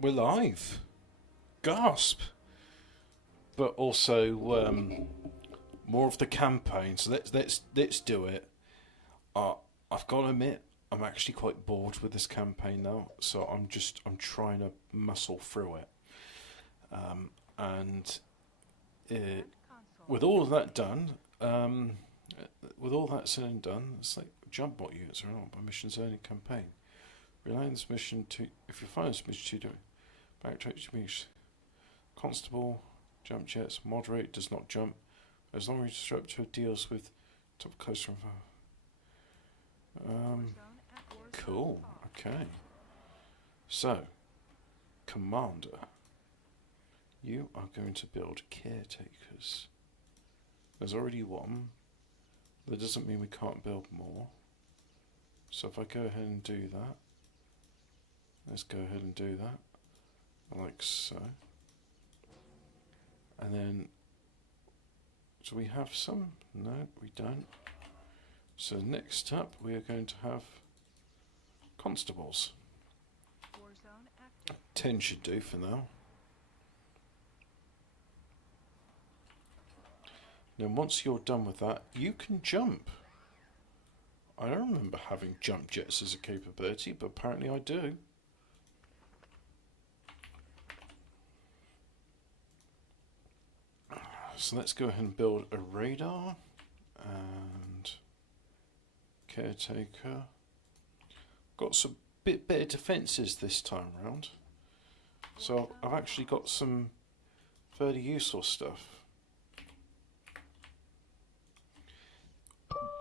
We're live. Gasp. But also more of the campaign. So let's do it. Uh, I've got to admit, I'm actually quite bored with this campaign now. So I'm trying to muscle through it. And with all of that done, with all that said and done, it's like jump bot units are not by missions earning campaign. Rely on this mission to if you find this mission to do backtrack to mission. Constable, jump jets, moderate, does not jump. As long as disruptor deals with top close from cool, okay. So, Commander, you are going to build caretakers. There's already one. That doesn't mean we can't build more. So if I go ahead and do that, let's go ahead and do that, like so. And then, do we have some? No, we don't. So next up, we are going to have constables. 10 should do for now. Then once you're done with that, you can jump. I don't remember having jump jets as a capability, but apparently I do. So let's go ahead and build a radar and caretaker. Got some bit better defences this time round. So I've actually got some fairly useful stuff.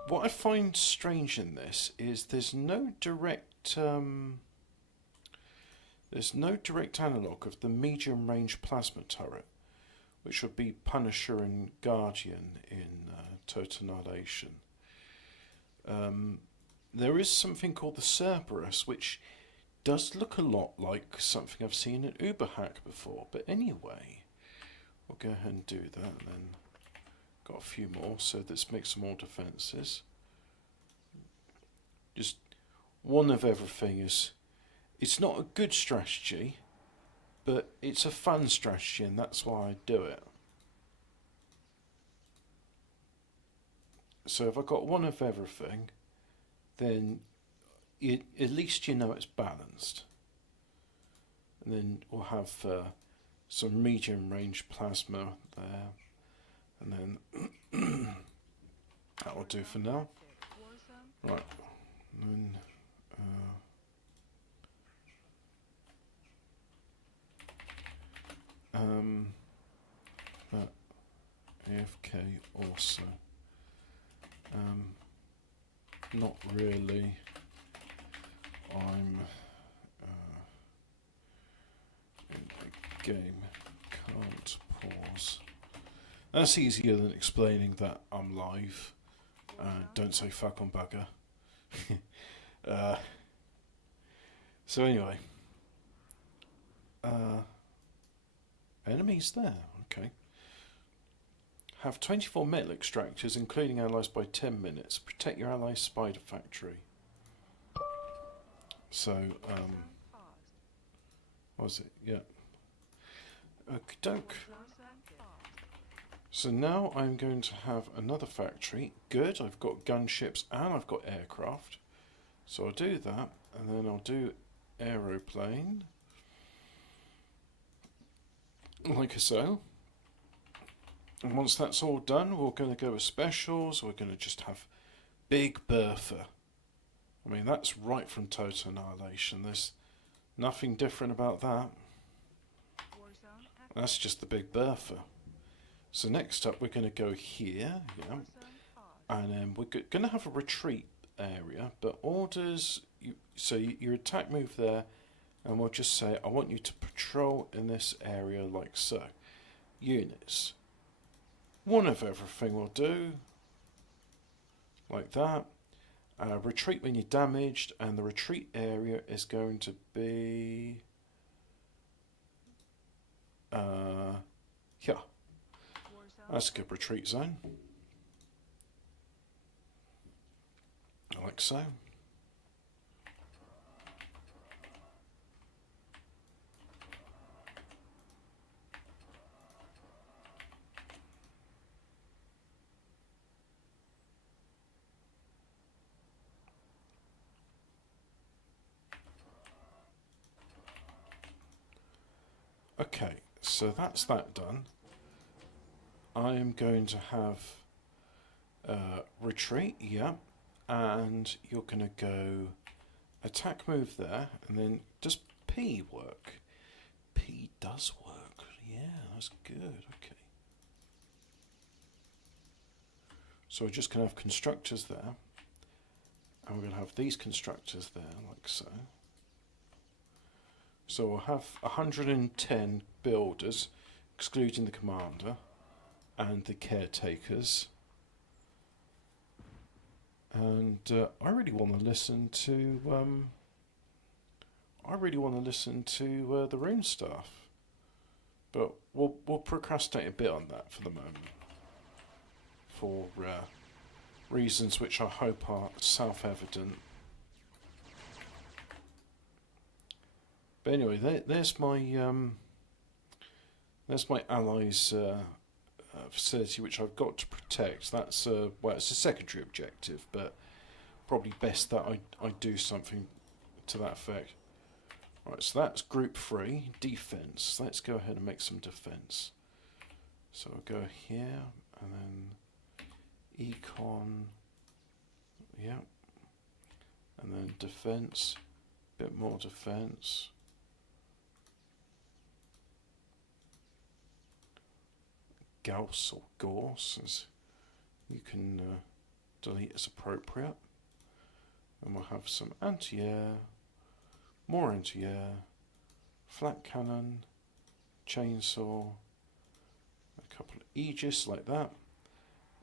What I find strange in this is there's no direct analogue of the medium range plasma turret, which would be Punisher and Guardian in Total Annihilation. There is something called the Cerberus, which does look a lot like something I've seen in Uberhack before. But anyway, we'll go ahead and do that, and then got a few more, so let's make some more defences. Just one of everything is... It's not a good strategy, but it's a fun strategy, and that's why I do it. So if I got one of everything, then at least you know it's balanced. And then we'll have some medium range plasma there, and then that will do for now. Right, and then AFK also. Not really. I'm in the game. Can't pause. That's easier than explaining that I'm live. Don't say fuck on bugger. So anyway. Enemies there, okay. Have 24 metal extractors, including allies, by 10 minutes. Protect your allies' spider factory. So, what was it? Yeah. Okie doke. So now I'm going to have another factory. Good, I've got gunships and I've got aircraft. So I'll do that, and then I'll do aeroplane. Like so. And once that's all done, we're going to go with specials. We're going to just have Big Bertha. I mean, that's right from Total Annihilation. There's nothing different about that. That's just the Big Bertha. So next up, we're going to go here, yeah, and then we're going to have a retreat area. But orders, your attack move there, and we'll just say, I want you to patrol in this area like so. Units. One of everything will do, like that. Retreat when you're damaged, and the retreat area is going to be here. That's a good retreat zone. Like so. Okay, so that's that done. I am going to have retreat, yeah, and you're going to go attack move there, and then does P work? P does work, yeah, that's good, okay. So we're just going to have constructors there, and we're going to have these constructors there, like so. So we'll have 110 builders, excluding the commander and the caretakers. And I really want to listen to the rune staff, but we'll procrastinate a bit on that for the moment, for reasons which I hope are self-evident. But anyway, there's my allies' facility, which I've got to protect. That's well, it's a secondary objective, but probably best that I do something to that effect. Right, so that's group 3, defense. Let's go ahead and make some defense. So I'll go here and then econ, yeah, and then defense, bit more defense. Gauss or Gauss, as you can delete as appropriate. And we'll have some anti-air, more anti-air, flat cannon, chainsaw, a couple of Aegis like that.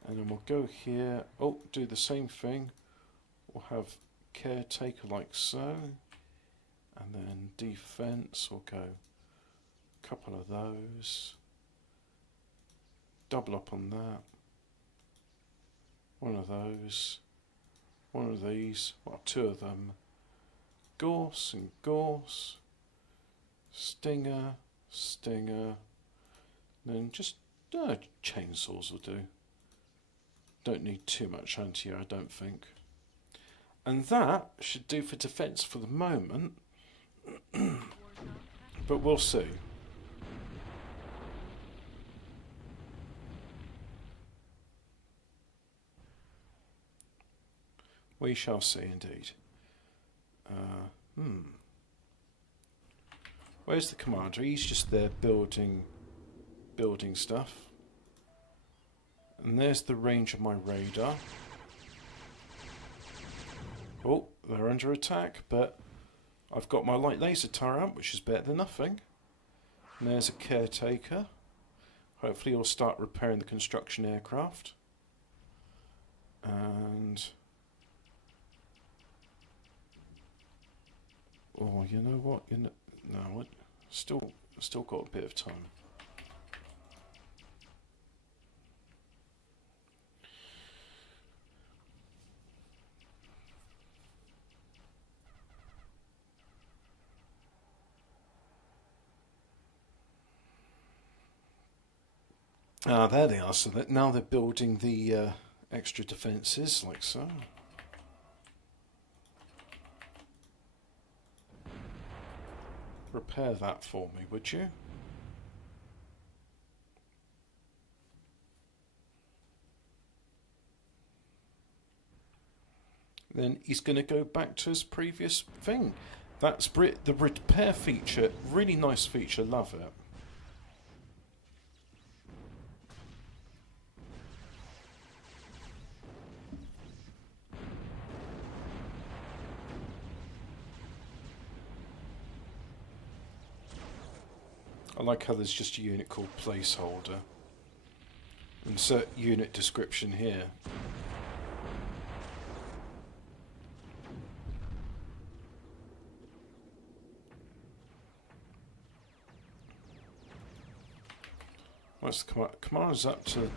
And then we'll go here, do the same thing. We'll have caretaker like so. And then defense, we'll go a couple of those. Double up on that. One of those. One of these. Well, 2 of them. Gorse and Gorse. Stinger. Stinger. Then just chainsaws will do. Don't need too much anti-air, I don't think. And that should do for defence for the moment. But we'll see. We shall see, indeed. Where's the commander? He's just there building stuff. And there's the range of my radar. Oh, they're under attack, but I've got my light laser turret, which is better than nothing. And there's a caretaker. Hopefully he'll start repairing the construction aircraft. And... oh, you know what? No, still got a bit of time. Ah, there they are. So that now they're building the extra defences, like so. Repair that for me, would you? Then he's going to go back to his previous thing. That's the repair feature, really nice feature, love it. I like how there's just a unit called placeholder. Insert unit description here. What's the command? Commander's up to...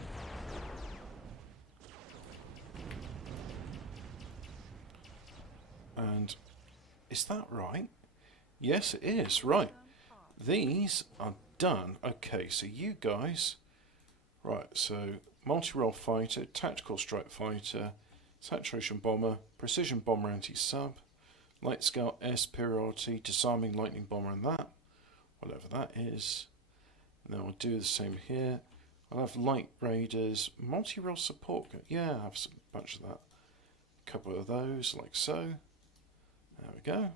and is that right? Yes, it is. Right. These are done. Okay, so you guys... right, so multi-role fighter, tactical strike fighter, saturation bomber, precision bomber anti-sub, light scale air superiority, disarming lightning bomber and that. whatever that is. And then we'll do the same here. I'll have light raiders, multi-role support. Yeah, I have a bunch of that. A couple of those, like so. There we go.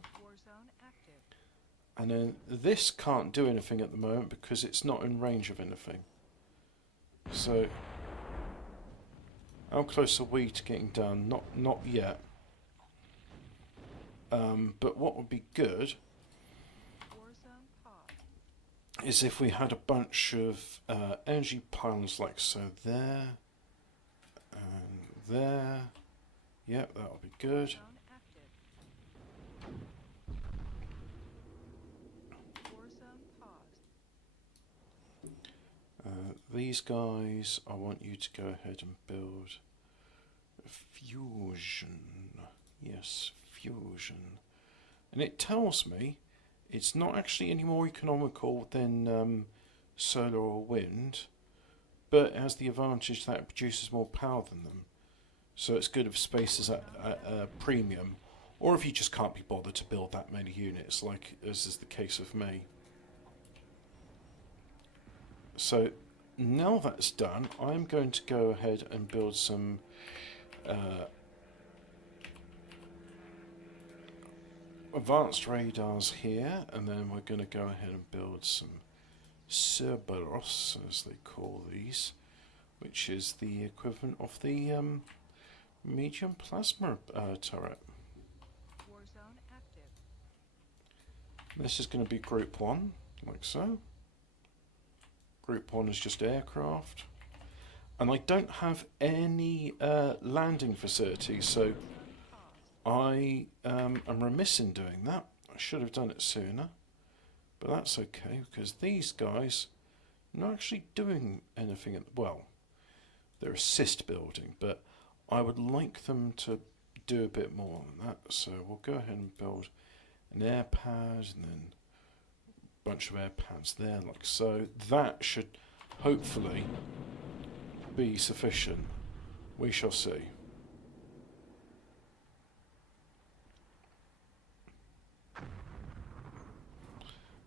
And then this can't do anything at the moment because it's not in range of anything. So, how close are we to getting done? Not yet. But what would be good is if we had a bunch of energy pylons like so there and there. Yep, that would be good. These guys, I want you to go ahead and build fusion. Yes, fusion. And it tells me it's not actually any more economical than solar or wind, but it has the advantage that it produces more power than them. So it's good if space is at a premium, or if you just can't be bothered to build that many units, like as is the case with me. So now that's done, I'm going to go ahead and build some advanced radars here, and then we're going to go ahead and build some Cerberus, as they call these, which is the equivalent of the medium plasma turret. This is going to be Group 1, like so. Group 1 is just aircraft. And I don't have any landing facilities, so I am remiss in doing that. I should have done it sooner. But that's okay, because these guys are not actually doing anything. Well, they're assist building, but I would like them to do a bit more than that. So we'll go ahead and build an air pad, and then a bunch of air pads there, like so. That should hopefully be sufficient. We shall see.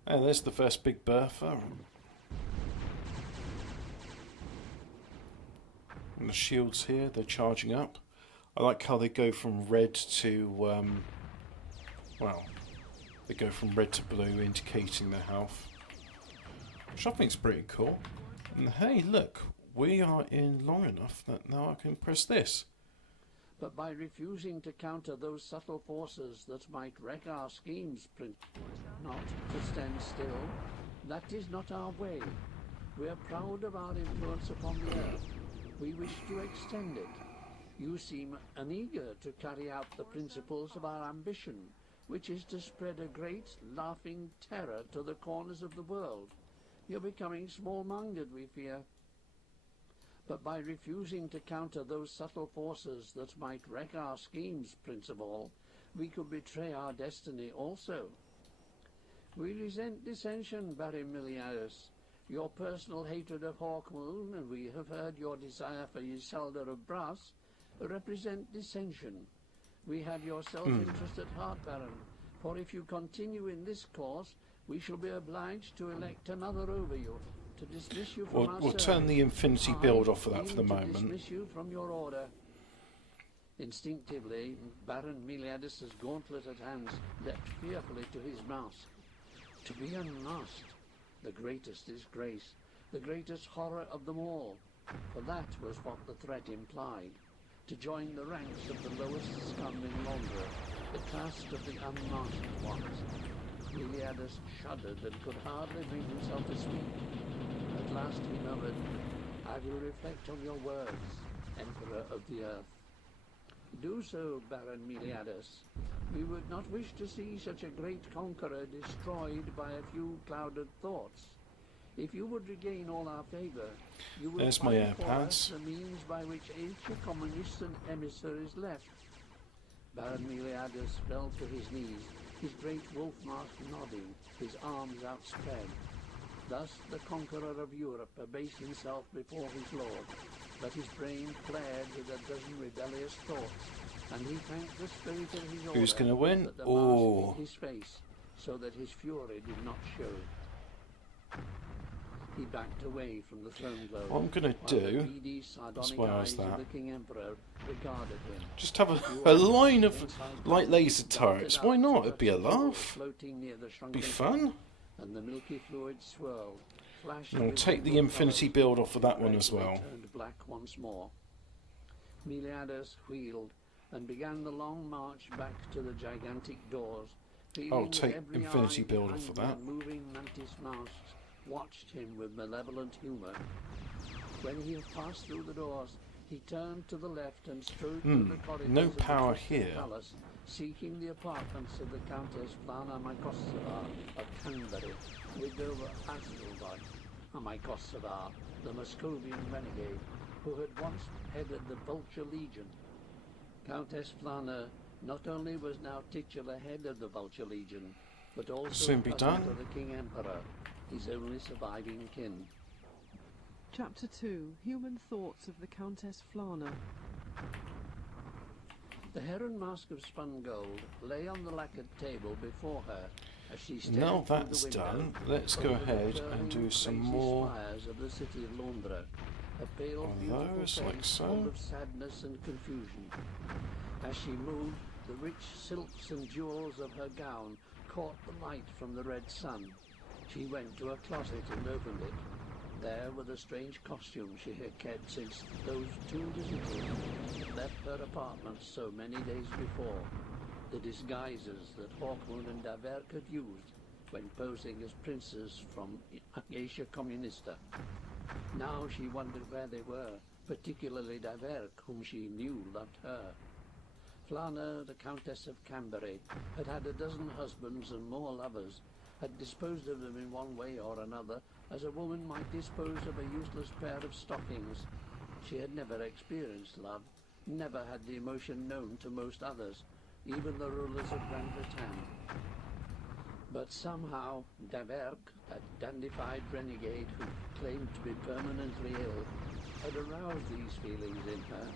And there's the first big bertha. And the shields here, they're charging up. I like how they go from red to, well, they go from red to blue, indicating their health. Which I think's pretty cool. And hey, look, we are in long enough that now I can press this. But by refusing to counter those subtle forces that might wreck our schemes, Prince, not to stand still, that is not our way. We are proud of our influence upon the earth. We wish to extend it. You seem uneager to carry out the principles of our ambition, which is to spread a great, laughing terror to the corners of the world. You're becoming small-minded, we fear. But by refusing to counter those subtle forces that might wreck our schemes, Prince of all, we could betray our destiny also. We resent dissension, Baron Miliaris. Your personal hatred of Hawkmoon, and we have heard your desire for Isolde of Brass, represent dissension. We have your self-interest at heart, Baron, for if you continue in this course, we shall be obliged to elect another over you, to dismiss you from our We'll turn the Infinity build off of that for the moment. Dismiss you from your order. Instinctively, Baron Miliadis' gauntlet at hands leapt fearfully to his mask. To be unmasked, the greatest is grace, the greatest horror of them all, for that was what the threat implied. To join the ranks of the lowest scum in Londra, the caste of the unmasked ones. Miliadis shuddered and could hardly bring himself to speak. At last he murmured, "I will reflect on your words, Emperor of the Earth." "Do so, Baron Miliadis. We would not wish to see such a great conqueror destroyed by a few clouded thoughts. If you would regain all our favour, you will There's my find for us AirPads. the means by which each communist and emissary is left." Baron Miliadis fell to his knees, his great wolf mask nodding, his arms outspread. Thus the conqueror of Europe abased himself before his lord, but his brain flared with a dozen rebellious thoughts, and he thanked the spirit of his order Who's going to win? that the Oh, mask hid his face, so that his fury did not show. He backed away from the throne globe. What I'm going to while the do, beady, as sardonic well eyes as of that, the King Emperor regarded him. just have a line of light laser turrets. Why not? It'd be a laugh. Floating near the Be shrunken fun. and the milky fluid swirled. Flashed And we'll with take the rainbow infinity colours, build off of that one red as well. Turned black once more. Meleagrus wheeled and began the long march back to the gigantic doors. I'll take infinity build off of that. Moving mantis masks watched him with malevolent humour. When he had passed through the doors, he turned to the left and strode through the corridors no of the power twisted here. palace, seeking the apartments of the Countess Flana Mykosavar of Canberry, widow of Hasselbach, Mykosavar, the Muscovian renegade, who had once headed the Vulture Legion. Countess Flana not only was now titular head of the Vulture Legion, but also Soon be cousin done. to the King Emperor, his only surviving kin. Chapter 2. Human Thoughts of the Countess Flana. The heron mask of spun gold lay on the lacquered table before her as she stared Now through that's the window done, let's go over the ahead curling, and do some crazy more spires of the city of Londra. A pale, of beautiful those, face like so. full of sadness and confusion. As she moved, the rich silks and jewels of her gown caught the light from the red sun. She went to a closet and opened it. There were the strange costumes she had kept since those two visitors had left her apartment so many days before. The disguises that Hawkmoon and Daverk had used when posing as princes from Acacia Communista. Now she wondered where they were, particularly Daverk, whom she knew loved her. Flana, the Countess of Canberry, had had a dozen husbands and more lovers, had disposed of them in one way or another, as a woman might dispose of a useless pair of stockings. She had never experienced love, never had the emotion known to most others, even the rulers of Grand Bretagne. But somehow, Daverk, that dandified renegade who claimed to be permanently ill, had aroused these feelings in her.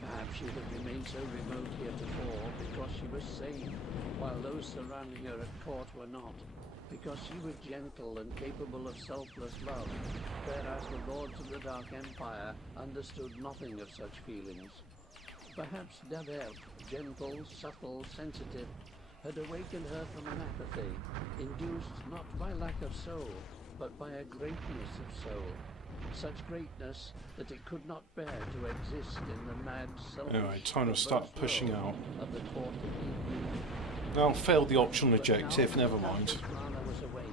Perhaps she had remained so remote heretofore because she was sane, while those surrounding her at court were not, because she was gentle and capable of selfless love, whereas the lords of the Dark Empire understood nothing of such feelings. Perhaps Daverk, gentle, subtle, sensitive, had awakened her from an apathy, induced not by lack of soul, but by a greatness of soul. Such greatness that it could not bear to exist in the mad, selfish, Anyway, time to start pushing out. of the court of Eden. I'll fail the optional But objective, now never that mind. Countess Flana was awake,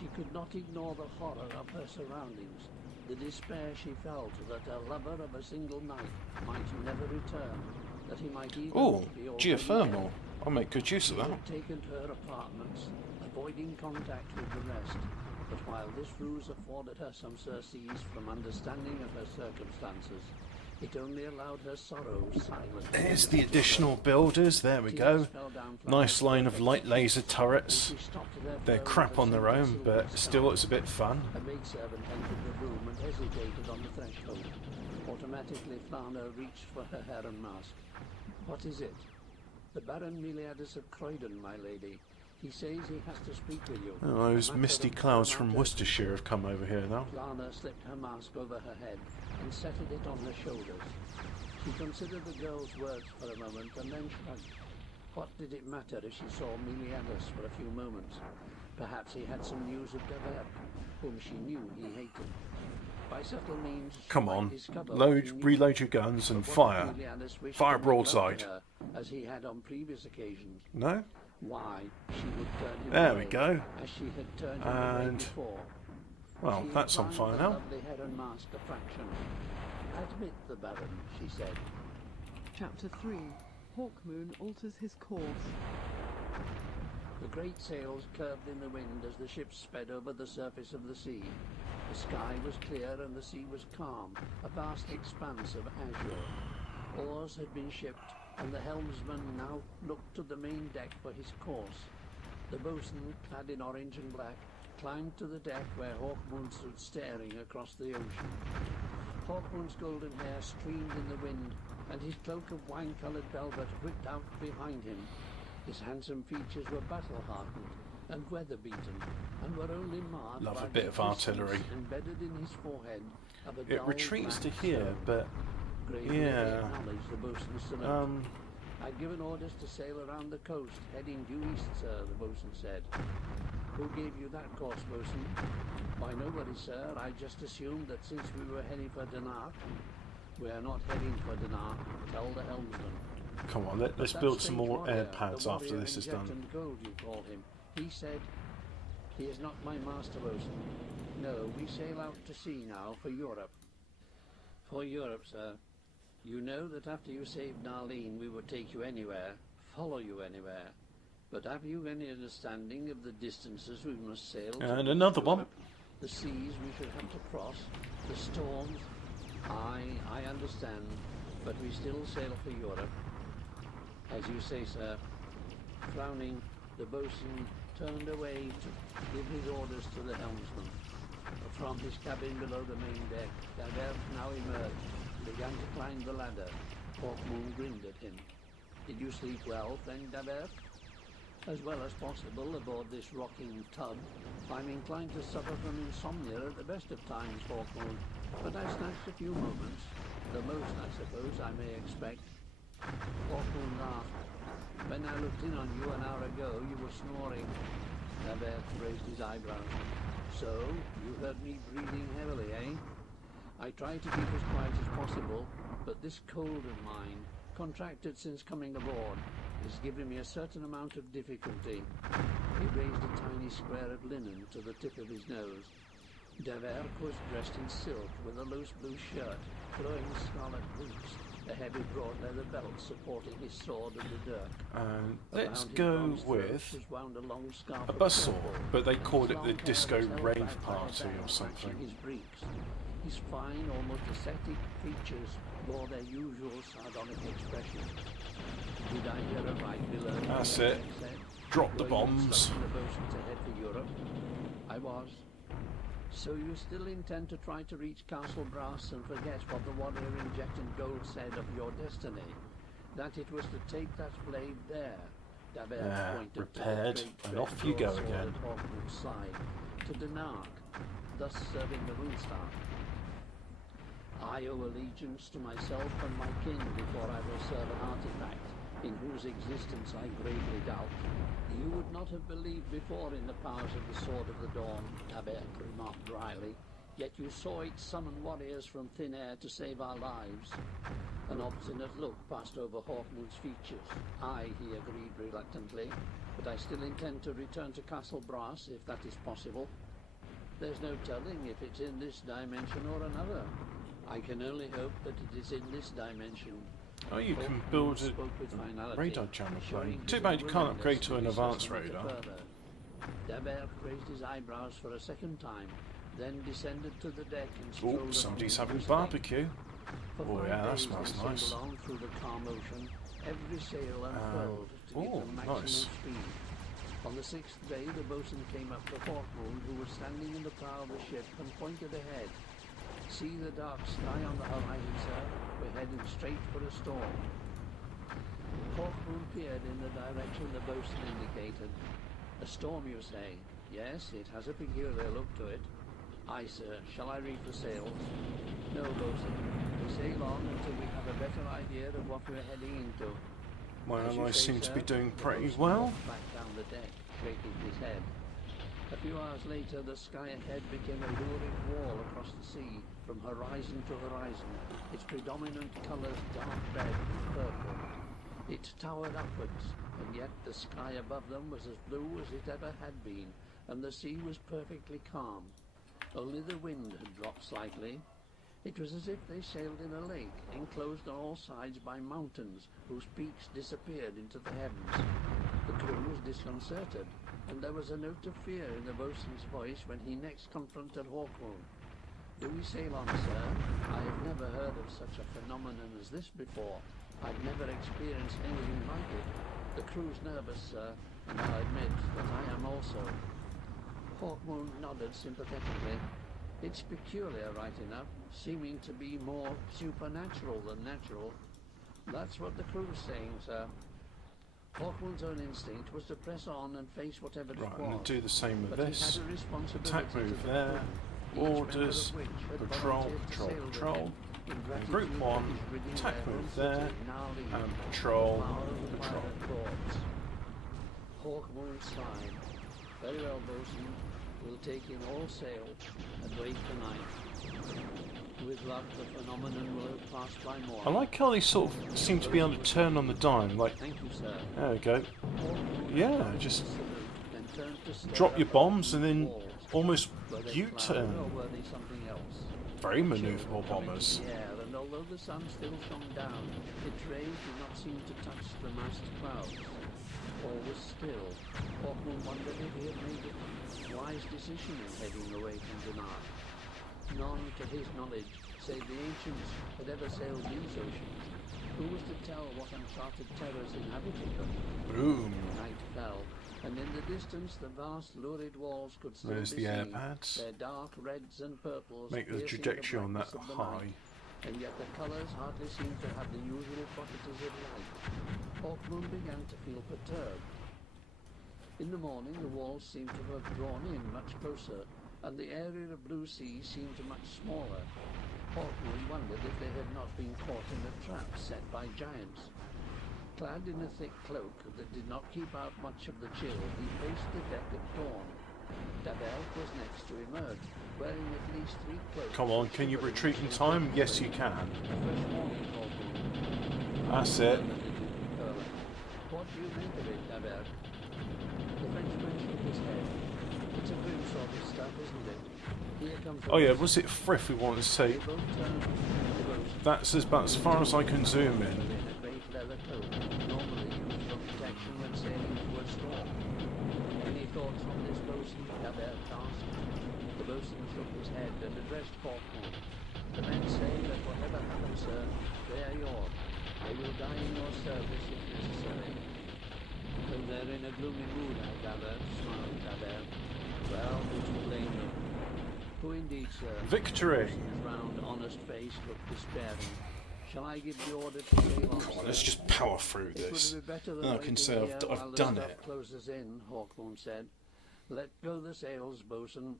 she could not ignore the horror of her surroundings, the despair she felt that a lover of a single night might never return, that he might even Oh, be already geothermal. dead. I'll make good use of She that. had taken to her apartments, avoiding contact with the rest. But while this ruse afforded her some surcease from understanding of her circumstances, it only allowed her sorrow silently. There's the additional builders, there we go. Nice line of light laser turrets. They're crap on their own, but still it's a bit fun. A maidservant entered the room and hesitated on the threshold. Automatically, Flana reached for her heron mask. What is it? The Baron Meleagrus of Croydon, my lady. He says he has to speak with you. Oh, those A matter misty of clouds from paramount Worcestershire have come over here now. Flana slipped her mask over her head and settled it on her shoulders. She considered the girl's words for a moment and then shrugged. What did it matter if she saw Meleagrus for a few moments? Perhaps he had some news of Daverk, whom she knew he hated. By subtle means, she Come might on, discover what he knew. reload your guns and But what fire. if Meleagrus wished Fire to make love broadside. to her, as he had on previous occasions. No? Why, she would turn him There away, we go. as she had turned him away And- before. Well, She that's on inclined fire the now. lovely heron mask a fraction. Admit the Baron, she said. Chapter 3. Hawkmoon alters his course. The great sails curved in the wind as the ship sped over the surface of the sea. The sky was clear and the sea was calm, a vast expanse of azure. Oars had been shipped, and the helmsman now looked to the main deck for his course. The boatswain, clad in orange and black, climbed to the deck where Hawkmoon stood staring across the ocean. Hawkmoon's golden hair streamed in the wind, and his cloak of wine-coloured velvet whipped out behind him. His handsome features were battle-hardened, and weather-beaten, and were only marred Love by a bit the of artillery. essence embedded in his forehead of a It dull retreats to black here, stone. but Gravely he yeah. acknowledged the boatswain's salute. Um, I'd given orders to sail around the coast, heading due east, sir, the boatswain said. Who gave you that course, boatswain? Why, nobody, sir. I just assumed that since we were heading for Denark, we are not heading for Denark. Tell the helmsman. come on, let's That build some strange more warrior, air pads the after warrior this is in jet done. and gold, you call him. He said, he is not my master, boatswain. No, we sail out to sea now for Europe. For Europe, sir. You know that after you saved Narleen, we would take you anywhere, follow you anywhere. But have you any understanding of the distances we must sail to And reach another one. Europe? The seas we should have to cross, the storms? I understand, but we still sail for Europe. As you say, sir. Frowning, the boatswain turned away to give his orders to the helmsman. From his cabin below the main deck, Davert now emerged, began to climb the ladder. Hawkmoon grinned at him. Did you sleep well, friend Davert? As well as possible aboard this rocking tub. I'm inclined to suffer from insomnia at the best of times, Hawkmoon, but I snatched a few moments. The most, I suppose, I may expect. Hawkmoon laughed. When I looked in on you an hour ago, you were snoring. Davert raised his eyebrows. So, you heard me breathing heavily, eh? I tried to keep as quiet as possible, but this cold of mine, contracted since coming aboard, is giving me a certain amount of difficulty. He raised a tiny square of linen to the tip of his nose. Davert was dressed in silk with a loose blue shirt, flowing scarlet boots, a heavy broad leather belt supporting his sword and the dirk. And let's Around his go bronze throat with was wound a long scarf a of buzzsaw, purple, but they and called his it the long hair Disco was held Rave back by a Party band or matching something. his breeks. His fine, almost ascetic features bore their usual sardonic expression. Did I hear aright, below? That's it. Drop the bombs. The boatswain to head for Europe. I was. So you still intend to try to reach Castle Brass and forget what the warrior in jet and gold said of your destiny? That it was to take that blade there. Davert pointed repaired, to the great and off red you go broadsword again. at Hawkmoon's side, to Denark, thus serving the Moonstar. I owe allegiance to myself and my king before I will serve an artifact in whose existence I gravely doubt. You would not have believed before in the powers of the Sword of the Dawn, Davert remarked dryly, yet you saw it summon warriors from thin air to save our lives. An obstinate look passed over Hawkmoon's features. Aye, he agreed reluctantly, but I still intend to return to Castle Brass, if that is possible. There's no telling if it's in this dimension or another. I can only hope that it is in this dimension. Oh, you can Hawkmoon build spoke with a finality, radar jammer showing plane. his Too bad you can't unwillingness upgrade to an discuss advanced the matter radar. further. Davert raised his eyebrows for a second time, then descended to the deck and strolled Oh, along somebody's the having deck. barbecue. For Oh 5 yeah, that days smells they sailed nice. along through the calm ocean, every sail unfurled to give oh, them maximum nice. speed. On the 6th day, the boatswain came up to Hawkmoon, who was standing in the prow of the ship, and pointed ahead. See the dark sky on the horizon, sir? We're heading straight for a storm. Hawkmoon peered in the direction the boatswain indicated. A storm, you say? Yes, it has a peculiar look to it. Aye, sir. Shall I reef the sails? No, boatswain. We sail on until we have a better idea of what we're heading into. My As you allies say, seem to sir, be doing the pretty boatswain well. walked back down the deck, shaking his head. A few hours later, the sky ahead became a lurid wall across the sea, from horizon to horizon, its predominant colours dark red and purple. It towered upwards, and yet the sky above them was as blue as it ever had been, and the sea was perfectly calm. Only the wind had dropped slightly. It was as if they sailed in a lake, enclosed on all sides by mountains, whose peaks disappeared into the heavens. The crew was disconcerted, and there was a note of fear in the boatswain's voice when he next confronted Hawkmoon. Do we sail on, sir? I have never heard of such a phenomenon as this before. I've never experienced anything like it. The crew's nervous, sir, and I'll admit that I am also. Hawkmoon nodded sympathetically. It's peculiar, right enough, seeming to be more supernatural than natural. That's what the crew's saying, sir. Hawkmoon's own instinct was to press on and face whatever it Right, I'm was. going to do the same with But he this. had a responsibility Attack to move the there. crew, each member of Orders. which had Patrol, volunteered to patrol, sail with patrol. him in And gratitude group for 1. his ridding Attack their move own there. city, Nali, And the patrol, power of the patrol. pirate lords. Hawkmoon sighed. Very well, bosun. We'll take in all sail and wait for night. With luck, the phenomenon will have passed by more. I like how they sort of seem to be able to turn on the dime. Like, Thank you, sir. there we go. Hawkmoon Yeah, bowed just to salute, then turned to stare drop up your at bombs the and then walls. almost Were they cloud U-turn. or were they something else? Very Chill manoeuvrable had come into bombers. the air, and although the sun still shone down, its rays did not seem to touch the massed clouds. All was still. Hawkmoon wondered if he had made a wise decision in heading away from Dinar. None, to his knowledge, save the ancients, had ever sailed these oceans. Who was to tell what uncharted terrors inhabited them? Boom. Night fell, and in the distance the vast lurid walls could still There's be the air seen, pads. their dark reds and purples Make the piercing trajectory on that blackness of the high. night, and yet the colours hardly seemed to have the usual properties of light. Hawkmoon began to feel perturbed. In the morning the walls seemed to have drawn in much closer, and the area of blue sea seemed much smaller. Hawkmoon wondered if they had not been caught in a trap set by giants. Clad in a thick cloak that did not keep out much of the chill, he paced the deck at dawn. Dabert was next to emerge, wearing at least 3 cloaks. Come on, can you retreat in time? Yes, you can. Fresh morning, Hawkmoon. That's it. What do you make of it, Dabert? The Frenchman shook his head. It's a grim sort of stuff, isn't it? Here comes the Oh yeah, boat. was it Frith we wanted to say? They both turned to the boat. That's about as far as I can zoom in. In a great leather coat, normally used for protection when sailing through a storm. Any thoughts on this, bosun? Dabert asked. The bosun shook his head and addressed Hawkmoon. The men say that whatever happens, sir, they are yours. They will die in your service if necessary. Though they're in a gloomy mood, I gather, smiled Dabert. Well, who's to blame them? Who indeed, sir? Victory! His round, honest face looked despairing. Shall I give the order to sail on, Come on, sir? let's just power through It this. would be better than Then I can waiting say here I've while the done stuff it. closes in, Hawkmoon said. Let go the sails, bosun.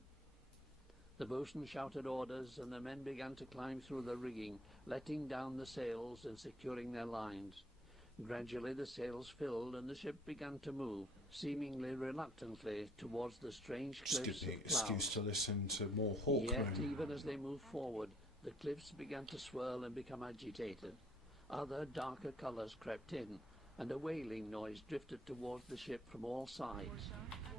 The bosun shouted orders, and the men began to climb through the rigging, letting down the sails and securing their lines. Gradually the sails filled, and the ship began to move, seemingly reluctantly, towards the strange Just cliffs give me of an excuse cloud. to listen to more Yet, Hawkmoon. even as they moved forward, the cliffs began to swirl and become agitated. Other darker colours crept in, and a wailing noise drifted towards the ship from all sides.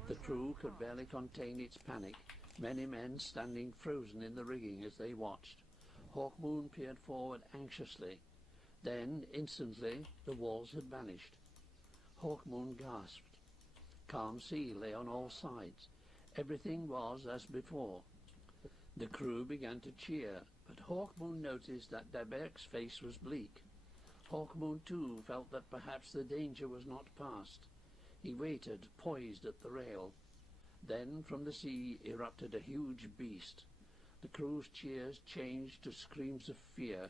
The crew could barely contain its panic, many men standing frozen in the rigging as they watched. Hawkmoon peered forward anxiously. Then, instantly, the walls had vanished. Hawkmoon gasped. Calm sea lay on all sides. Everything was as before. The crew began to cheer, but Hawkmoon noticed that Dabert's face was bleak. Hawkmoon too felt that perhaps the danger was not past. He waited, poised at the rail. Then from the sea erupted a huge beast. The crew's cheers changed to screams of fear.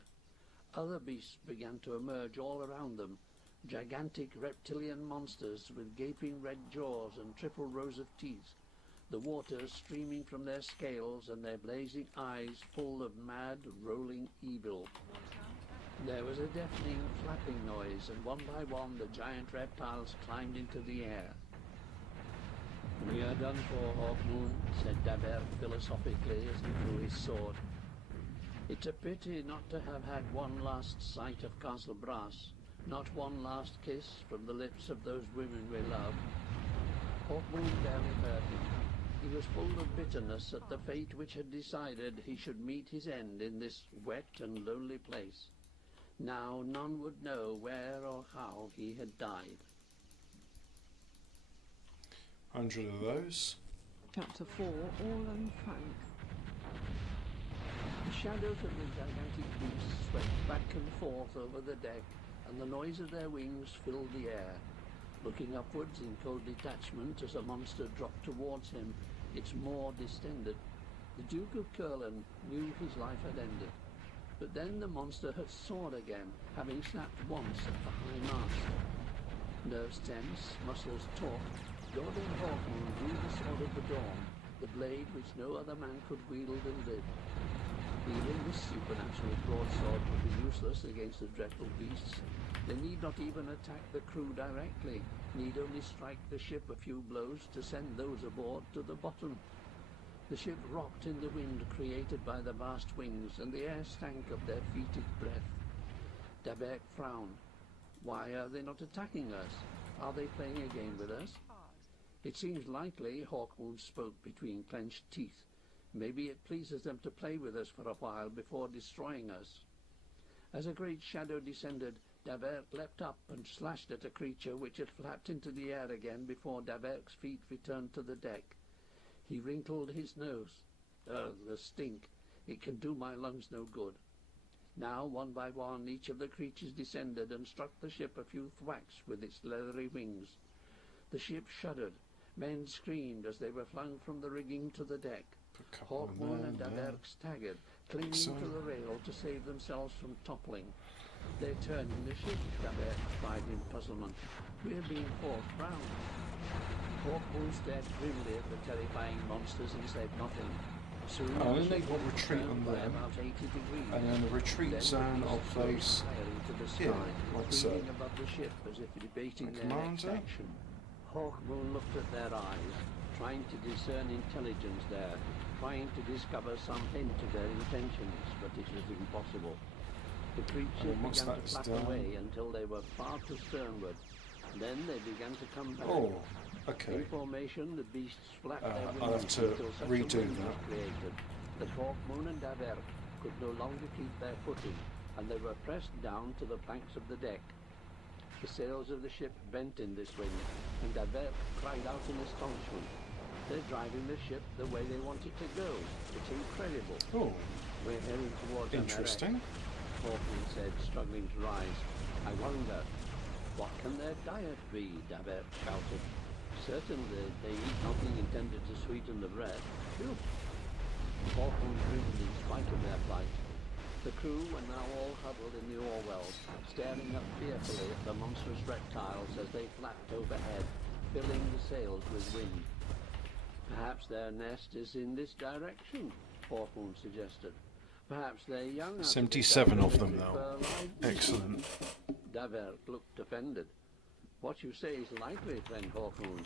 Other beasts began to emerge all around them, gigantic reptilian monsters with gaping red jaws and triple rows of teeth, the water streaming from their scales and their blazing eyes full of mad, rolling evil. There was a deafening flapping noise, and one by one the giant reptiles climbed into the air. "We are done for, Hawkmoon," said Dabert philosophically as he drew his sword. "It's a pity not to have had one last sight of Castle Brass, not one last kiss from the lips of those women we love." Hawkmoon barely heard him. He was full of bitterness at the fate which had decided he should meet his end in this wet and lonely place. Now none would know where or how he had died. 100 of those. Chapter 4, Orlan Frank. The shadows of the gigantic beasts swept back and forth over the deck, and the noise of their wings filled the air. Looking upwards in cold detachment as a monster dropped towards him, its maw distended, the Duke of Curlin knew his life had ended. But then the monster had soared again, having snapped once at the high mast. Nerves tense, muscles taut, Gordon Hawkmoon drew the sword of the dawn, the blade which no other man could wield and live. Even this supernatural broadsword would be useless against the dreadful beasts. They need not even attack the crew directly, need only strike the ship a few blows to send those aboard to the bottom. The ship rocked in the wind created by the vast wings, and the air stank of their fetid breath. Daberk frowned. Why are they not attacking us? Are they playing a game with us? It seems likely, Hawkmoon spoke between clenched teeth. Maybe it pleases them to play with us for a while before destroying us. As a great shadow descended, Daberk leapt up and slashed at a creature which had flapped into the air again before Daberk's feet returned to the deck. He wrinkled his nose. Ugh, the stink! It can do my lungs no good. Now, one by one, each of the creatures descended and struck the ship a few thwacks with its leathery wings. The ship shuddered. Men screamed as they were flung from the rigging to the deck. Hawkmoon and Daberk staggered, clinging to the rail to save themselves from toppling. They're turning the ship, Daberk cried in puzzlement. We're being forced round. Hawkmoon stared grimly at the terrifying monsters and said nothing. Soon then they will retreat on by them, about 80 degrees. and then the retreat zone of those, into the sky, yeah, like so. wheeling above the ship as if debating their next Commander? action. Hawkmoon looked at their eyes, trying to discern intelligence there, trying to discover some hint of their intentions, but it was impossible. The creatures once began to that's flap done- away until they were far to sternward. Then they began to come back. Oh, okay. In formation, the beasts flapped their wings I'll have to until such redo a wind was that. created that Hawkmoon and Daberk could no longer keep their footing, and they were pressed down to the planks of the deck. The sails of the ship bent in this wind, and Daberk cried out in astonishment. They're driving the ship the way they want it to go. It's incredible. Oh, We're heading towards interesting. Hawkmoon said, struggling to rise. I wonder, what can their diet be? Daberk shouted. Certainly they eat nothing intended to sweeten the bread. Phew. Hawkmoon grinned in spite of their plight. The crew were now all huddled in the oar-wells, staring up fearfully at the monstrous reptiles as they flapped overhead, filling the sails with wind. Perhaps their nest is in this direction, Hawkmoon suggested. Perhaps they're young. 77 of them now. now. Excellent. Daberk looked offended. What you say is likely, friend Hawkmoon,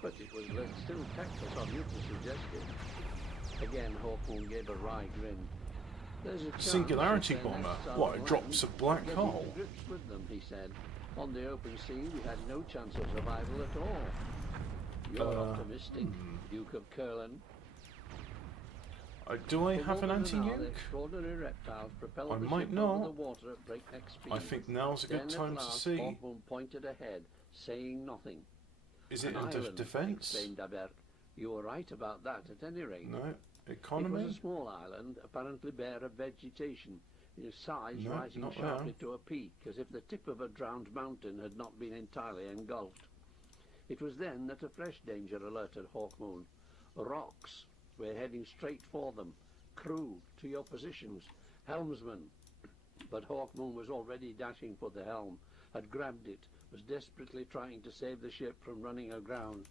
but it was still tactless of you to suggest it. Again, Hawkmoon gave a wry grin. There's a chance Singularity that their bomber. nests are What, it on drops a land. black Get hole? into grips with them, he said. On the open sea, we had no chance of survival at all. You're optimistic, Duke of Curlin. Do I For have an more than an hour, the anti-nuke? extraordinary reptiles propelled I the might ship over not. the water at breakneck speed. I think now's a good Then time at to last, see. Hawkmoon pointed ahead, saying nothing. Is it An under island, defence? exclaimed Daberk. You were right about that, at any rate. No. It Economy? was a small island, apparently bare of vegetation, its size No, rising not sharply there. to a peak, as if the tip of a drowned mountain had not been entirely engulfed. It was then that a fresh danger alerted Hawkmoon. Rocks. We're heading straight for them. Crew, to your positions. Helmsman. But Hawkmoon was already dashing for the helm, had grabbed it, was desperately trying to save the ship from running aground.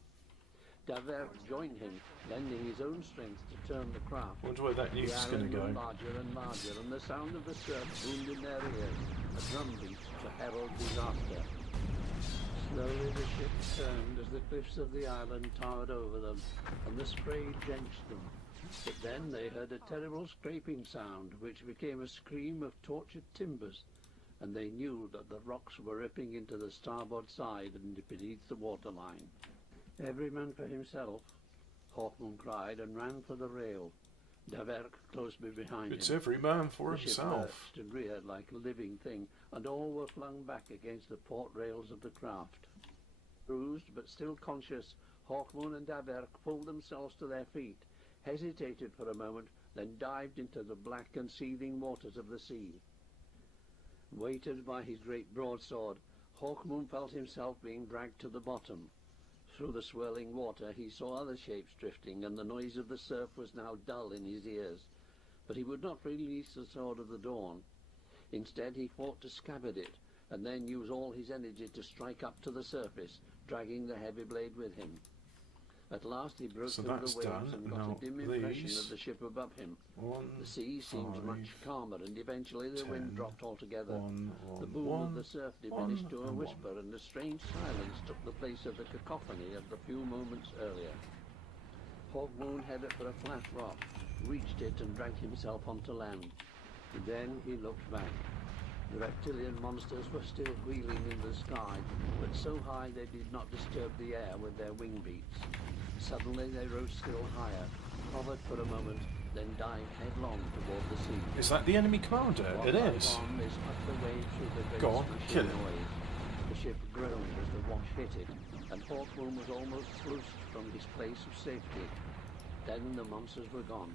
Daberk joined him, lending his own strength to turn the craft. Wonder where that The nuke's going island to grew go. larger and larger, and the sound of the surf boomed in their ears, a drumbeat to herald disaster. Slowly the ship turned as the cliffs of the island towered over them, and the spray drenched them. But then they heard a terrible scraping sound, which became a scream of tortured timbers, and they knew that the rocks were ripping into the starboard side and beneath the waterline. Every man for himself, Hawkmoon cried and ran for the rail. Daberk close behind It's him. every man for The ship himself. lurched and reared like a living thing, and all were flung back against the port rails of the craft. Bruised but still conscious, Hawkmoon and Daberk pulled themselves to their feet, hesitated for a moment, then dived into the black and seething waters of the sea. Weighted by his great broadsword, Hawkmoon felt himself being dragged to the bottom. Through the swirling water he saw other shapes drifting, and the noise of the surf was now dull in his ears. But he would not release the sword of the dawn. Instead he fought to scabbard it, and then use all his energy to strike up to the surface, dragging the heavy blade with him. At last he broke So through that's the waves done. and got Now a dim impression these- of the ship above him. 1, The sea seemed 5, much calmer, and eventually the wind 10, dropped altogether. 1, The 1, boom 1, of the surf 1, diminished to a and 1. whisper, and a strange silence took the place of the cacophony of the few moments earlier. Hawkmoon headed for a flat rock, reached it and dragged himself onto land. Then he looked back. The reptilian monsters were still wheeling in the sky, but so high they did not disturb the air with their wing beats. Suddenly they rose still higher, hovered for a moment, then dived headlong toward the sea. Is that the enemy commander? One It by is. one, they swept the waves through the great Go on, splashing kill it. noise. The ship groaned as the wash hit it, and Hawkmoon was almost sluiced from his place of safety. Then the monsters were gone.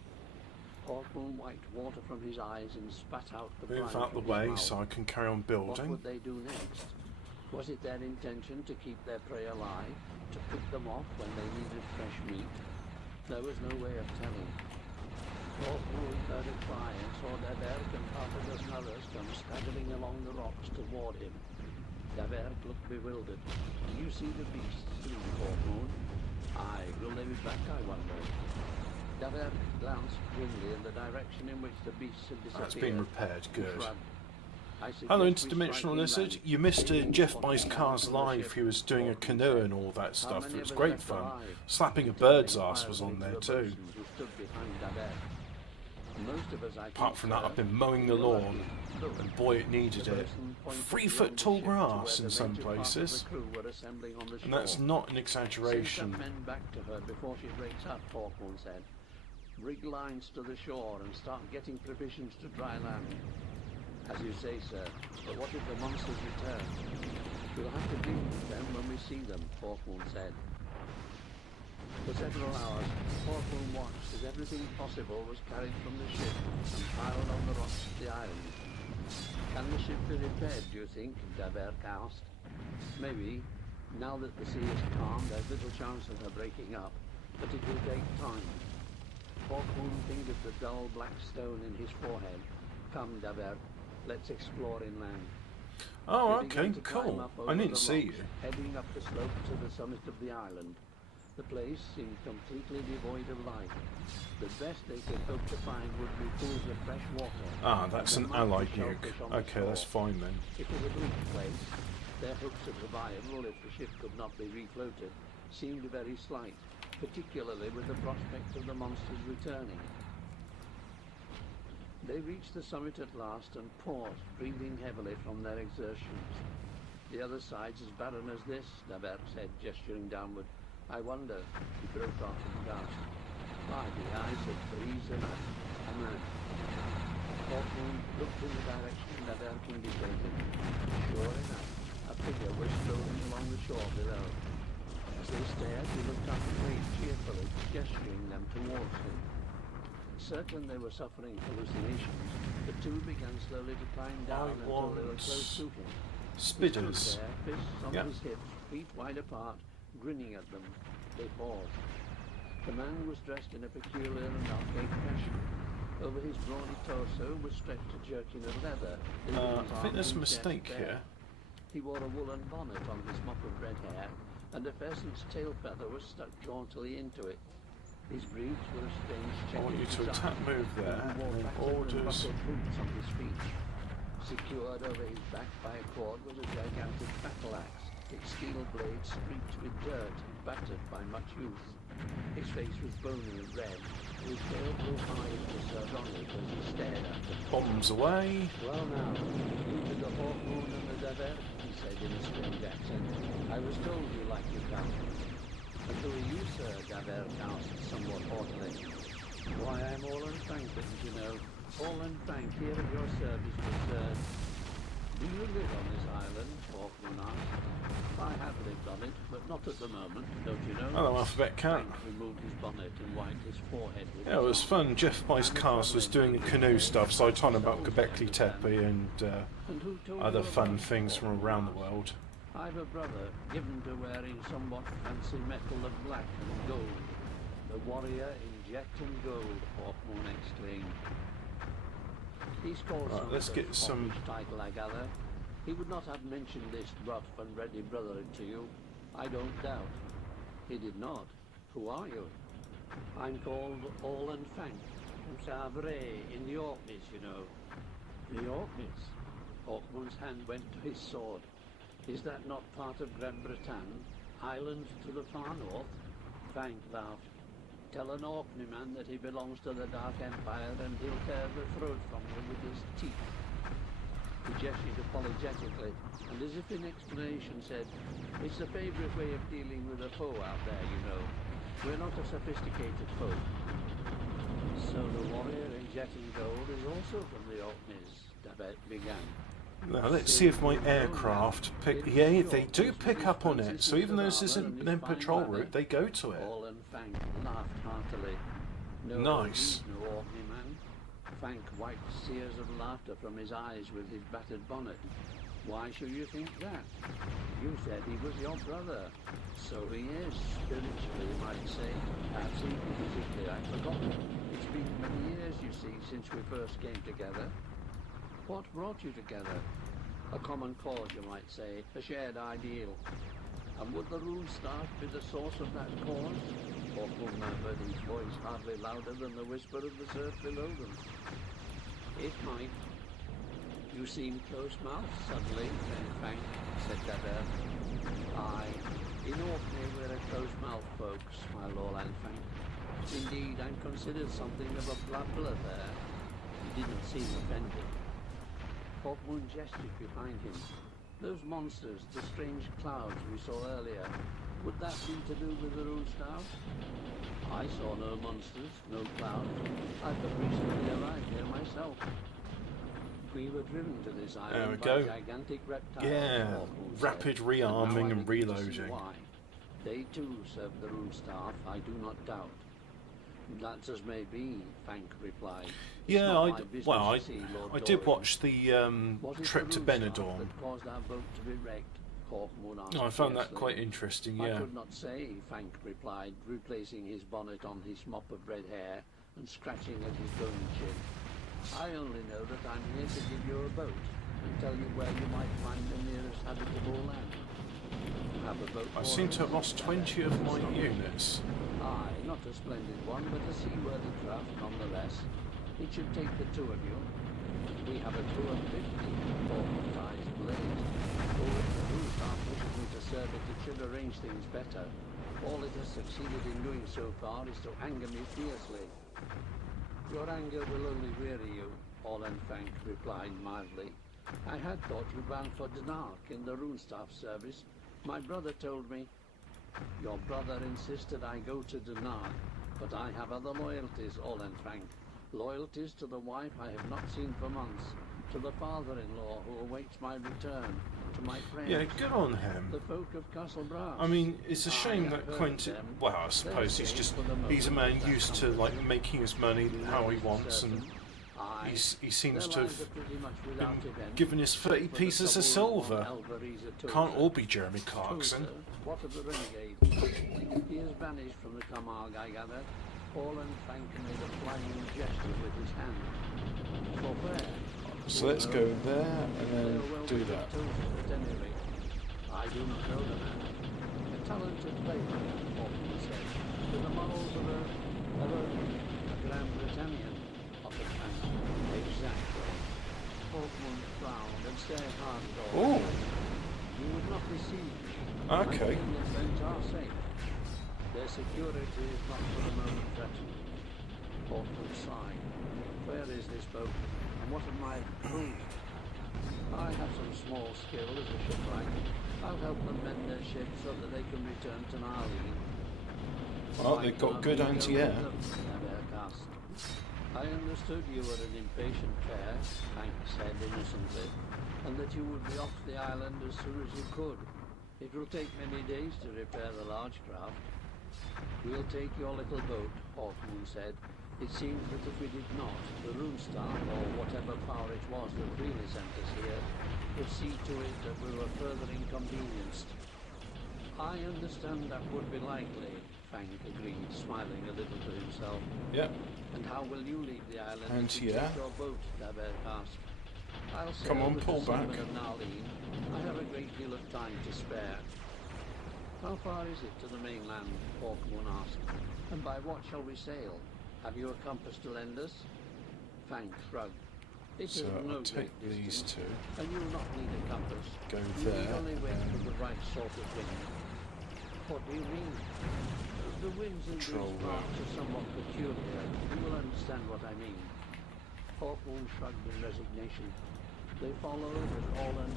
Hawkmoon wiped water from his eyes and spat out the Move brine out the from his way mouth. so I can carry on What building. would they do next? Was it their intention to keep their prey alive, to pick them off when they needed fresh meat? There was no way of telling. Hawkmoon heard a cry and saw Daverk and half a dozen others come staggering along the rocks toward him. Daverk looked bewildered. "Do you see the beasts?" screamed Hawkmoon. "Aye, will they be back, I wonder?" Daverk glanced grimly in the direction in which the beasts had disappeared. That's been repaired, and good. shrugged. "I Hello, suggest we Interdimensional strike Lizard. inland. You missed Aim Jeff for buys the cars land from the live. ship," He was doing a Hawkmoon canoe said. and all that "How stuff. many It was of us great left fun. alive?" Slapping a He bird's turned ass was on wildly there to the too. boatswain who stood behind Daverk. "Most of us, I Apart think, from that, sir, I've been mowing the were lawn, lucky. Look." and boy, it needed The it. boatswain pointed 3 beyond foot the tall ship to where grass the in some major part of places, the crew were assembling on the and that's shore. not an "Send exaggeration. some men back to her before she breaks up," Hawkmoon said. "Rig lines to the shore and start getting provisions to dry land." "As you say, sir, but what if the monsters return?" "We'll have to deal with them when we see them," Hawkmoon said. For several hours, Hawkmoon watched as everything possible was carried from the ship and piled on the rocks of the island. "Can the ship be repaired, do you think?" Daverk asked. "Maybe. Now that the sea is calm, there's little chance of her breaking up, but it will take time." Hawkmoon fingered the dull black stone in his forehead. "Come, Daverk, let's explore inland." Oh, They began okay, to climb cool. up I over didn't the see rocks, you. heading up the slope to the summit of the island. The place seemed completely devoid of life. The best they could hope to find would be pools of fresh water. Ah, that's and an there might be allied shellfish nuke. on the Okay, that's shore. fine then. It was a bleak place. Their hopes of survival, if the ship could not be refloated, seemed very slight, particularly with the prospect of the monsters returning. They reached the summit at last and paused, breathing heavily from their exertions. "The other side's as barren as this," Daverk said, gesturing downward. "I wonder," he broke off and gasped. "By the eyes of Breeze and a man." Hawkmoon looked in the direction Daverk indicated. Sure enough, a figure was strolling along the shore below. As they stared, he looked up and waved cheerfully, gesturing them towards him. Certain they were suffering hallucinations, the two began slowly to climb down until they were want close to him. He Spitters. stood there, fists on Yeah. his hips, feet wide apart, grinning at them. They paused. The man was dressed in a peculiar and archaic fashion. Over his brawny torso was stretched a jerkin of leather. leaving his I think arms there's a and chest mistake bare. here. He wore a woolen bonnet on his mop of red hair, and a pheasant's tail feather was stuck jauntily into it. His greaves were a strange I want you checkered to design, attack move there, and he wore and then battered and orders. buckled boots on his feet. Secured over his back by a cord was a gigantic battle axe, its steel blade streaked with dirt and battered by much use. His face was bony and red, and his pale blue eyes were sardonic as he stared at them. Bombs away. "Well now, you to the Hawkmoon and the Daverk," he said in a strange accent. "I was told you liked your count." "And who are you, sir?" Daverk asked somewhat haughtily. "Why, I'm Orlan Frank, didn't you know? Orlan Frank, here at your service, sir." "Do you live on this island?" Hawkmoon asked. "I have lived on it, but not at the moment, don't you know?" Hello, Alphabet Cat. Frank removed his bonnet and wiped his forehead with Yeah, it his was arm. fun. Jeff buys cars was doing the canoe stuff, so I told him about Göbekli Tepe and "And who told other you fun about things it?" from around the world. "I've a brother, given to wearing somewhat fancy metal of black and gold. The warrior in jet and gold," Hawkmoon exclaimed. "He's called Right, some let's such get some- popish title, I gather. He would not have mentioned this rough and ready brother to you, I don't doubt. He did not. Who are you? I'm called Orlan Fank, from Savray in the Orkneys, you know. The Orkneys? Hawkmoon's hand went to his sword. Is that not part of Gran Bretagne? Island to the far north? Fank laughed. Tell an Orkney man that he belongs to the Dark Empire and he'll tear the throat from you with his teeth. He gestured apologetically, and as if in explanation said, it's the favourite way of dealing with a foe out there, you know. We're not a sophisticated folk. So the warrior in jet and gold is also from the Orkneys, Davett began. Now let's see if my aircraft pick. Yeah, they do pick up on it. So even though this isn't an patrol route, they go to it. Orlan Fank laughed heartily. No, Nice. he's no Orkney man. Fank wiped sears of laughter from his eyes with his battered bonnet. Why should you think that? You said he was your brother. So he is, spiritually, you might say. Perhaps even physically, I've forgotten. It's been many years, you see, since we first came together. What brought you together? A common cause, you might say, a shared ideal. And would the rune staff be the source of that cause? Hawkmoon murmured, his voice hardly louder than the whisper of the surf below them. It might. You seem close-mouthed suddenly, Fank, said Davert. Aye, in Orkney we're a close-mouthed folk, smiled Orlan Fank. Indeed, I'm considered something of a blabbler there. He didn't seem offended. Hawkmoon gestured behind him. Those monsters, the strange clouds we saw earlier, would that be to do with the rune staff? I saw no monsters, no clouds. I've but recently arrived here myself. We were driven to this island by gigantic reptiles. Yeah, Hawkmoon rapid said. rearming and Now I begin to see reloading. why. They too serve the rune staff, I do not doubt. That's as may be, Fank replied. Yeah, I did watch the trip to Benidorm. That caused our boat to be wrecked? Hawkmoon asked. I found that fiercely. quite interesting, I yeah. could not say, Fank replied, replacing his bonnet on his mop of red hair and scratching at his bone chin. I only know that I'm here to give you a boat and tell you where you might find the nearest habitable land. Have a boat I for seem to us? have lost 20 of my units. Aye, not a splendid one, but a seaworthy craft nonetheless. It should take the two of you. We have a crew of 50, four-sized blades. Oh, if the crew staff wishes me to serve it, it should arrange things better. All it has succeeded in doing so far is to anger me fiercely. Your anger will only weary you, Orlan Fank replied mildly. I had thought you bound for Denark in the rune staff service. My brother told me. Your brother insisted I go to Denark, but I have other loyalties, Orlan Fank. Loyalties to the wife I have not seen for months, to the father-in-law who awaits my return, to my friends. Yeah, good on him. The folk of Castle Brass. I mean, it's a shame I that have heard Quentin. them. Well, I suppose They're he's just. safe for the He's a moment, man that's used to something. like making his money You know how he for wants, and certain. Aye. he seems Their to lives have are pretty much been without event, given his 30 except for the pieces of trouble silver. on Alvareza Tozer. Can't all be Jeremy Clarkson. Tozer, what of the renegade? He has vanished from the Camargue, I gather. Orlan Fank made a flying gesture with his hand. For where? So let's go there and then do that. At any rate, I do not know the man. A talented player, Hawkins said, with the morals of a Grand Britannian, offered Fank. Exactly. Hawkmoon frowned and stared hard at Oh. Orlan. You would not deceive me. Okay. My Indian friends are safe. Their security is not for the moment threatened. Hawkmoon sighed. Where is this boat? And what of my crew? I have some small skill as a shipwright. I'll help them mend their ship so that they can return to Narleen. Well, they've got good anti-air. I understood you were an impatient pair, Fank said innocently, and that you would be off the island as soon as you could. It will take many days to repair the large craft. We'll take your little boat, Hawkmoon said. It seems that if we did not, the rune staff, or whatever power it was that really sent us here, would see to it that we were further inconvenienced. I understand that would be likely, Fank agreed, smiling a little to himself. Yeah. And how will you leave the island if you Anti-air. take your boat, Davert asked. I'll sail Come on, with pull the seamen back. of Narleen. I have a great deal of time to spare. How far is it to the mainland? Hawkmoon asked. And by what shall we sail? Have you a compass to lend us? Fang shrugged. It So is no I'll take great these distance, two. and you will not need a compass. Go You need there. only wait for the right sort of wind. What do you mean? The winds in these Control parts are somewhat peculiar. You will understand what I mean. Hawkmoon shrugged in resignation. They followed as Orland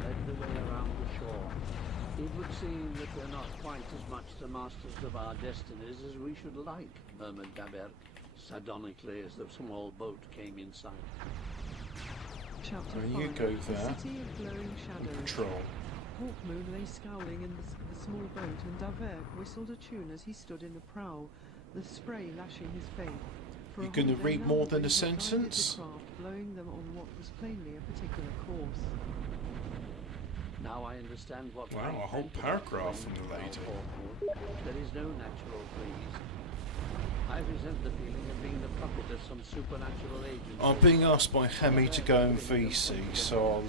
led the way around the shore. It would seem that we're not quite as much the masters of our destinies as we should like, murmured Daberk, sardonically as the small boat came in sight. Chapter And 5. you go The there. City of Glowing Shadows. Patrol. Hawkmoon lay scowling in the small boat, and Daverk whistled a tune as he stood in the prow, the spray lashing his face. For You a gonna whole read day more now, than the a wind had guided sentence? the craft, blowing them on what was plainly a particular course. Now I understand what Wow, Frank a whole meant about paragraph wind, from the growled lady. Hawkmoon. There is no natural breeze. I resent the feeling of being the puppet of some supernatural agent. I'm being asked by Hemi to go and VC, so I'll.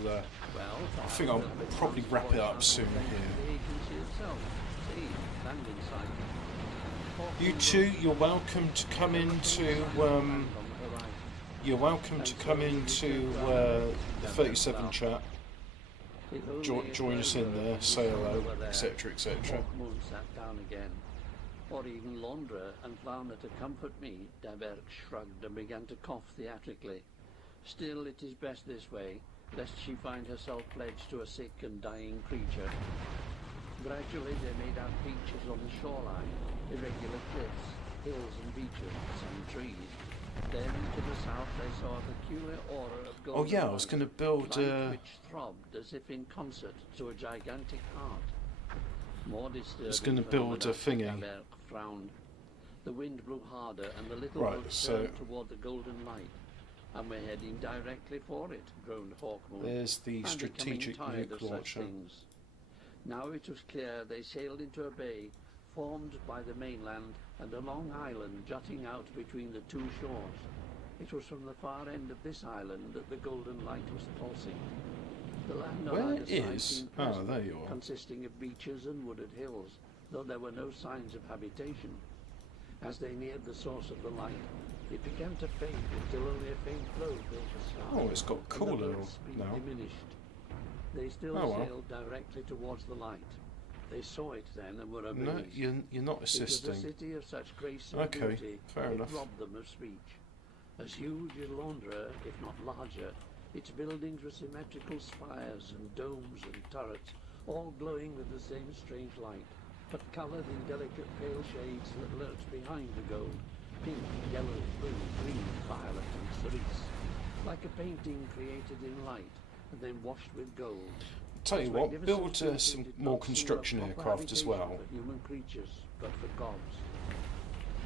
Well, I think I'll probably wrap it up soon here. The agency itself. See, land in sight. You two, you're welcome to come into. You're welcome to come into the 37 chat. Join us in there, say hello, etc., etc. Hawkmoon sat down again. Or even Laundra and Flounder to comfort me, Daberk shrugged and began to cough theatrically. Still, it is best this way, lest she find herself pledged to a sick and dying creature. Gradually they made out features on the shoreline, irregular cliffs, hills and beaches, some trees. Then to the south they saw a peculiar aura of golden Oh yeah, I was light, going to build. light which throbbed as if in concert to a gigantic heart. More disturbing gonna build a phenomena, thingy. Daberk frowned. The wind blew harder and the little Right, boat so- turned toward the golden light. And we're heading directly for it, groaned Hawkmoon. There's the I'm strategic becoming tired nuke of such launcher. things. Now it was clear they sailed into a bay formed by the mainland and a long island jutting out between the two shores. It was from the far end of this island that the golden light was pulsing. The land on Where either side is? seemed Ah, pleasant, there you are. consisting of beaches and wooded hills, though there were no signs of habitation. As they neared the source of the light, it began to fade until only a faint glow filled the sky. Oh, it's got and the cooler boat's speed now. diminished. They still Oh, well. sailed directly towards the light. They saw it then and were amazed. No, you're not It was a assisting. city of such grace and Okay, beauty, fair it enough. robbed them of speech. As huge as Londra, if not larger, its buildings were symmetrical spires and domes and turrets, all glowing with the same strange light, but coloured in delicate pale shades that lurked behind the gold, pink, yellow, blue, green, violet and cerise, like a painting created in light and then washed with gold. Tell you Its what, magnificent build beauty some did more not seem a construction proper aircraft as habitation well. for human creatures, but for gods.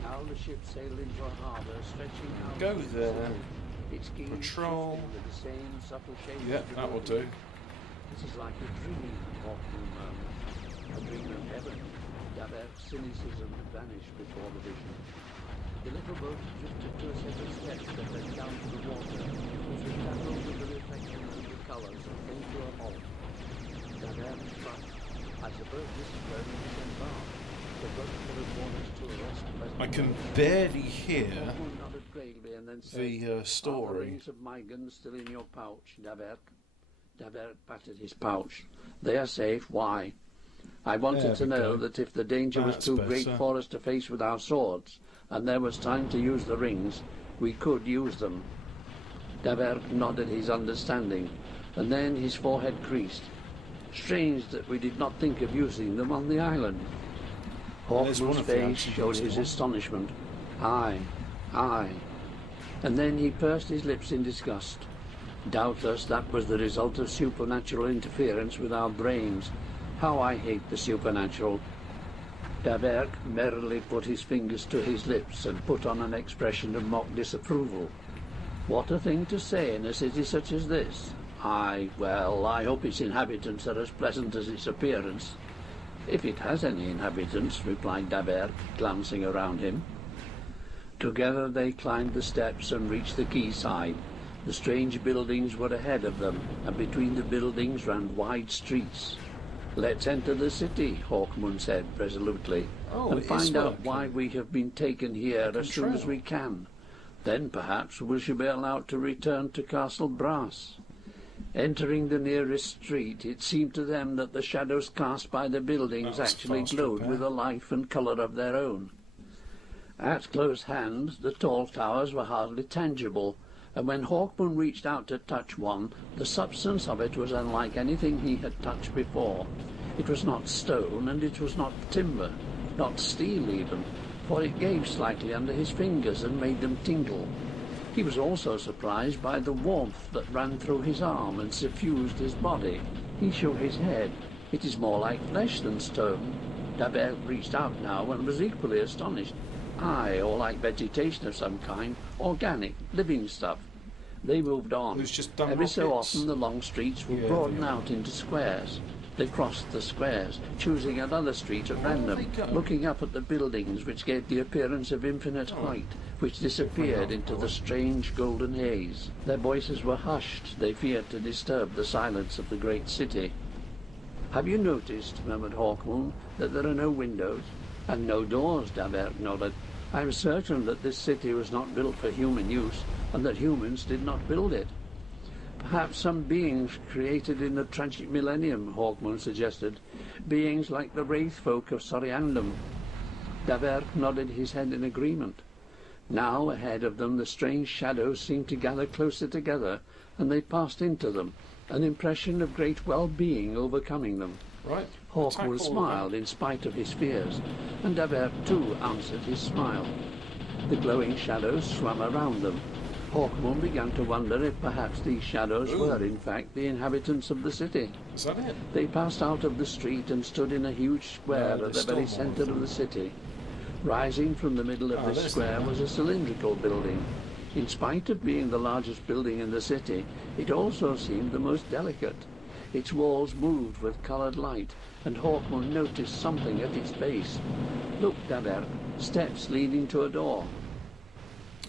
Now the ship sailed into a harbour stretching out Go into the there. city, its keel Patrol. shifting with the same subtle shades Yeah, of the that will golden. do. This is like a dream, Hawkmoon murmured. A dream of heaven. Daberk's cynicism had vanished before the vision. The little boat drifted to a set of steps that led down to the water, which was dappled with the reflections of the colours and came to a halt. Daberk shrugged. I suppose this is where we disembark. The boat could have borne us to a rest pleasant. I can barely hear Hawkmoon nodded gravely and then said, the "Are the story. rings of my gun still in your pouch, Daberk?" Daberk patted his pouch. "They are safe. Why?" "I wanted There to we know go. that if the danger was That's too great better. for us to face with our swords, and there was time to use the rings, we could use them." Daberk nodded his understanding, and then his forehead creased. "Strange that we did not think of using them on the island." There's one Hawkmoon's of the face antidotes showed his to one. astonishment. Aye, aye. And then he pursed his lips in disgust. Doubtless that was the result of supernatural interference with our brains. How I hate the supernatural. Daberk merrily put his fingers to his lips and put on an expression of mock disapproval. What a thing to say in a city such as this. Aye, well, I hope its inhabitants are as pleasant as its appearance. If it has any inhabitants, replied Daberk, glancing around him. Together they climbed the steps and reached the quayside, The strange buildings were ahead of them, and between the buildings ran wide streets. "Let's enter the city," Hawkmoon said resolutely, Oh, "and it is find out working. why we have been taken here as soon as Control. we can. Then perhaps we shall be allowed to return to Castle Brass." Entering the nearest street, it seemed to them that the shadows cast by the buildings That was actually fast glowed repair. with a life and colour of their own. At close hand, the tall towers were hardly tangible, and when Hawkmoon reached out to touch one, the substance of it was unlike anything he had touched before. It was not stone, and it was not timber, not steel even, for it gave slightly under his fingers and made them tingle. He was also surprised by the warmth that ran through his arm and suffused his body. He shook his head. "It is more like flesh than stone." Davert reached out now and was equally astonished. "Aye, or like vegetation of some kind, organic, living stuff." They moved on. It was just dumb Every so rockets. often the long streets would Yeah, broaden they are. out into squares. They crossed the squares, choosing another street at random, they go? looking up at the buildings which gave the appearance of infinite height, which disappeared into the strange golden haze. Their voices were hushed. They feared to disturb the silence of the great city. "Have you noticed," murmured Hawkmoon, "that there are no windows?" "And no doors," Davert nodded. "I am certain that this city was not built for human use, and that humans did not build it." "Perhaps some beings created in the tragic millennium," Hawkmoon suggested. "Beings like the wraith folk of Soriandum." Davert nodded his head in agreement. Now, ahead of them, the strange shadows seemed to gather closer together, and they passed into them, an impression of great well-being overcoming them. Right. Hawkmoon Attack all of smiled them. in spite of his fears, and Davert too answered his smile. The glowing shadows swam around them. Hawkmoon began to wonder if perhaps these shadows Ooh. were in fact the inhabitants of the city. Is that it? They passed out of the street and stood in a huge square No, at there's the very still more of centre of them. the city. Rising from the middle of Oh, this there's the square one. was a cylindrical building. In spite of being the largest building in the city, it also seemed the most delicate. Its walls moved with coloured light, and Hawkmoon noticed something at its base. "Look, Davert, steps leading to a door."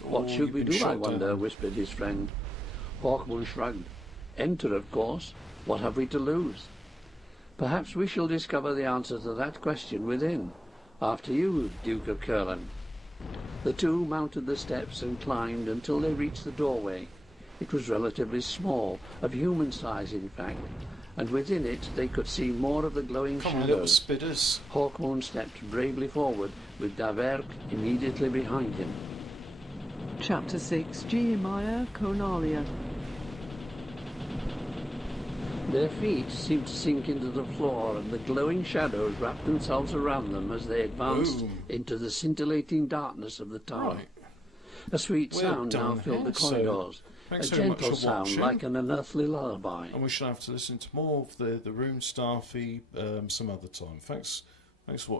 "What Oh, should you've we been do, I shot wonder?" down. whispered his friend. Hawkmoon shrugged. "Enter, of course. What have we to lose?" "Perhaps we shall discover the answer to that question within. After you, Duke of Curland." The two mounted the steps and climbed until they reached the doorway. It was relatively small, of human size in fact, and within it they could see more of the glowing Come on, little shadows. spitters. Hawkmoon stepped bravely forward, with Davert immediately behind him. Chapter 6, Jeremiah Conalia. Their feet seemed to sink into the floor, and the glowing shadows wrapped themselves around them as they advanced Boom. into the scintillating darkness of the tower. Right. A sweet We're sound now done filled the here, so corridors, a thanks very much gentle for sound watching. like an unearthly lullaby. And we shall have to listen to more of the Rune Starfy some other time. Thanks for watching.